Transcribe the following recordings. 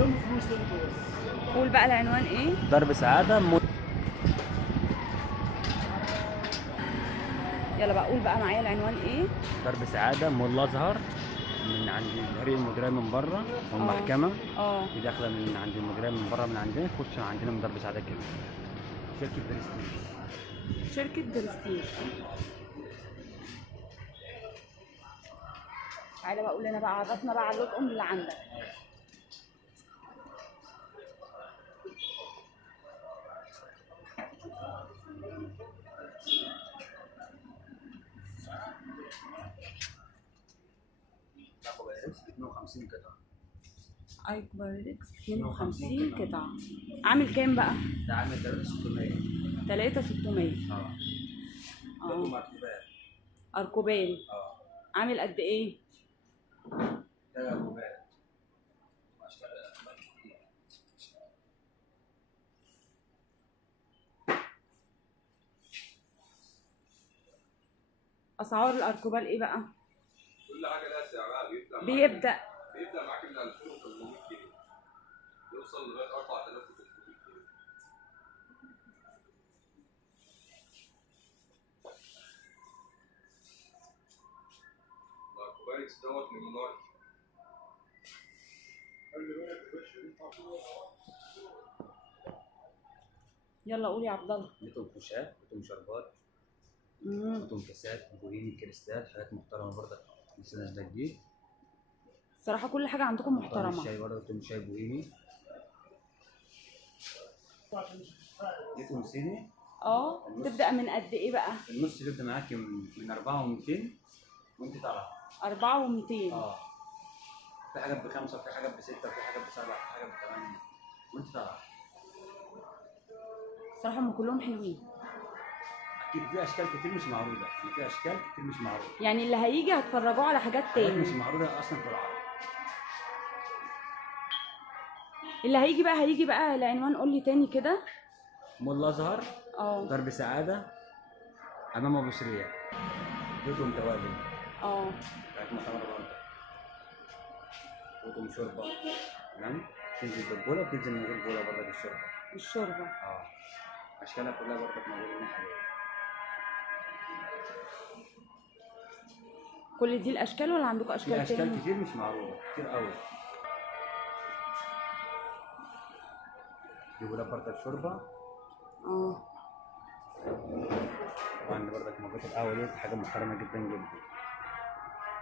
لهم فلوس انتوا بس. قول بقى العنوان ايه؟ درب سعاده يلا بقى قول بقى معايا العنوان ايه؟ درب سعاده مول الازهر، من عند الفريق المديريه من بره والمحكمه. دي داخله من عند المديريه من بره من عندنا، تخش عندنا من درب سعاده كده. شركه برستيج. شركه برستيج. تعالى بقى قول لنا بقى، عرفنا بقى على اللطقم اللي عندك. ايكوباريكس 52 قطعه. ايكوباريكس 52 قطعه. عامل كام بقى؟ ده عامل 3600. 3600. اه. اركوبال. عامل قد ايه؟ ده اركوبال. اسعار الاركوبال ايه بقى؟ كل حاجه لها سعرها. بيبدأ معاك من 2800 جنيه يوصل لغايه 4300 جنيه. الاركوباريكس دوت من النار. يلا قول يا عبد الله. ليتهم كوشات، ليتهم شربات، ليتهم كاسات، بوهيمي، كريستال، حاجات محترمه برضه. لسه ده جديد. الصراحه كل حاجه عندكم محترمه. الشاي برضه ليتهم شاي بوهيمي. ليتهم صيني. تبدأ من قد ايه بقى؟ النص بيبدأ معاكي من 4200 وانت طالعه. 4200. في حاجات ب5 وفي حاجات ب6 وفي حاجات ب7 وفي حاجات ب8 وانت طالعه. الصراحه هم كلهم حلوين. اكيد في اشكال كتير مش معروضه، يعني في اشكال كتير مش معروضه. يعني اللي هيجي هتفرجوه على حاجات تاني مش معروضه اصلا في العرض. اللي هيجي بقى العنوان قول لي تاني كده. مول الازهر. درب سعاده امام ابو سريع. دوتهم توابل. بتاعت محمد برضه. دوتهم شوربه. تمام. تنزل بالبوله وبتنزل من غير بوله برضه الشوربه. اشكالها كلها برضه موجوده من حلوه. كل دي الاشكال ولا عندكم اشكال تاني؟ في اشكال كتير مش معروضه، كتير قوي. دي بوله برضه الشوربه. وعندي برضك موجود القهوه دي حاجه محترمه جدا جدا.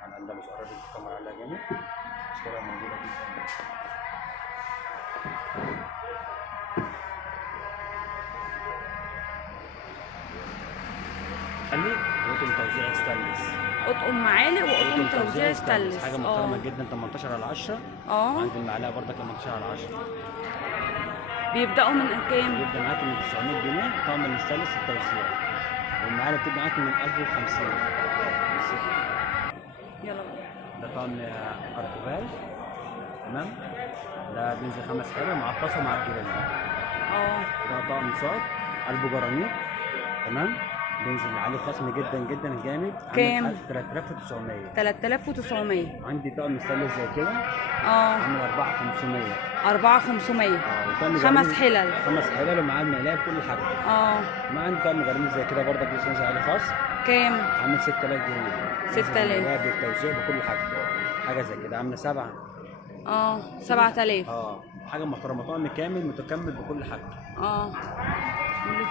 عن اندلس قربت الكاميرا عليها جامد. اشكالها موجوده جدا. وقطن توزيع ستانلس. قطن معالق وقطن توزيع ستانلس. حاجه محترمه جدا. 18/10. وعند المعلقه برضك 18/10. بيبداوا من كام؟ بيبدا معاك من 900 جنيه طقم الستانلس التوزيع، والمعلقه بتبدا معاك من 1050. يلا ده طقم اركوبال. تمام. ده بينزل 5 حلل مع الطاسه مع الجيران. ده طقم صاج قلبه جرانيت. تمام. بينزل عليه خصم جدا جدا جامد. كام؟ 3900. 3900. عندي طقم ستانلس زي كده. عامل 4500. 4500. 5 حلل. 5 حلل ومعاه المقلايه بكل حاجه. ما عندي طقم جرانيت زي كده برضك لسه نازل عليه خصم. كام؟ عامل 6000 جنيه. 6000 بالتوزيع بكل حاجه زي كده عامله 7. 7000. حاجه محترمه، طقم كامل متكامل بكل حاجه. اللي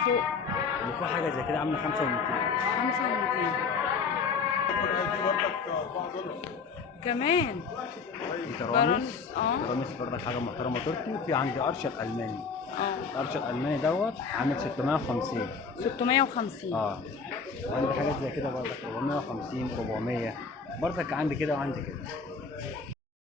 فوق حاجه زي كده عامله 5200. 5200 كمان. ترانس. ترانس برضك حاجه محترمه تركي. وفي عندي ارشل الماني. الارشل الالماني دوت عامل 650. 650. وعندي حاجات زي كده برضك 450 400 برضك عندي كده وعندي كده.